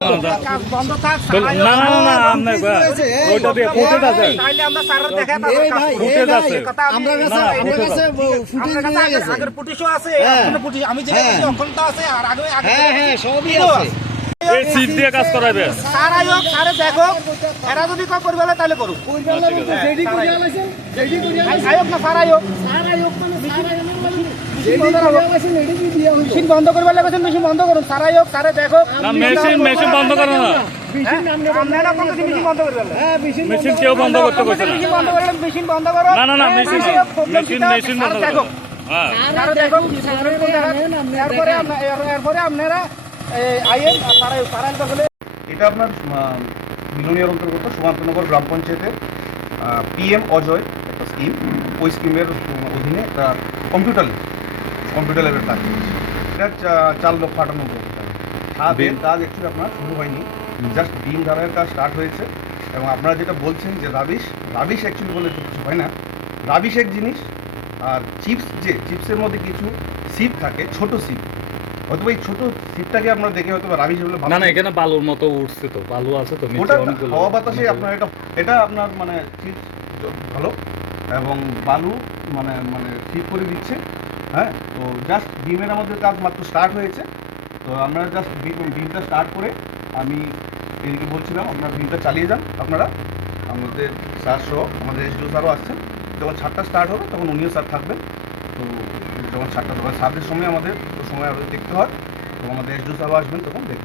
বন্ধ থাক না না না না আপনার ওইটা দিয়ে ফুটেজ আছে তাইলে আমরা স্যারের দেখা এই ভাই ফুটেজ আছে কথা আমরা কাছে ফুটেজ নিয়ে গেছে আগের পুটিশও আছে এখনো পুটিশ আমি যে অক্ষমতা আছে আর আগে আগে হ্যাঁ সবই আছে এই সিট দিয়ে কাজ করাবে স্যার আয়োগ স্যারে দেখো এরা যদি কই করবে তাহলে করুক রেডি করে আলাইছেন রেডি করে আয়োগ না স্যার আয়োগ স্যার আয়োগ মানে স্যার রেডি করে আলাইছেন রেডি কি দিয়া মেশিন বন্ধ করবে লাগেছেন মেশিন বন্ধ করুন স্যার আয়োগ স্যারে দেখো না মেশিন বন্ধ করো না মেশিন নামনে বন্ধ আপনারা কোন মেশিন বন্ধ করবে হ্যাঁ মেশিন কেউ বন্ধ করতে কইছে না মেশিন বন্ধ করলে মেশিন বন্ধ করো না না না মেশিন বন্ধ করো হ্যাঁ স্যার দেখো এরপরে আপনারা আইএন স্যার আয়োগ বলে এটা আপনার মিলনীয় অন্তর্গত সুমান্তনগর গ্রাম পঞ্চায়েতের পিএম অজয় একটা স্কিম, ওই স্কিমের অধীনে একটা কম্পিউটার ল্যাবের কাজ এটা 4,98,000 টাকা। ছাদের কাজ অ্যাকচুয়ালি আপনার শুরু হয়নি, জাস্ট বিম ঢালাইয়ের কাজ স্টার্ট হয়েছে। এবং আপনারা যেটা বলছেন যে রাবিশ অ্যাকচুয়ালি বলে তো কিছু হয় না। রাবিশ এক জিনিস, আর চিপসের মধ্যে কিছু সিপ থাকে, ছোট সিপ, হয়তো এই ছোট সিটটাকে আপনারা দেখে হয়তো রাবিশ বলে না না এখানে বালুর মতো উঠছে তো বালু আছে তো ওটা হাওয়া বাতাসে আপনার এটা আপনার মানে চিপস ভালো এবং বালু মানে ঠিক করে দিচ্ছে। হ্যাঁ, তো জাস্ট বিমের আমাদের কাজ মাত্র স্টার্ট হয়েছে। তো আমরা জাস্ট বিমটা স্টার্ট করে আমি এদিকে বলছিলাম আপনার বিমটা চালিয়ে যান আপনারা। আমাদের স্যার সহ আমাদের এসডিও স্যারও আসছেন। যখন ছাদটা স্টার্ট হবে তখন উনিও স্যার থাকবেন। তো যখন ছাদটা স্যারদের সময় আমাদের সময় দেখতে হয়, তো আমাদের এসডিও স্যারও আসবেন, তখন দেখবেন।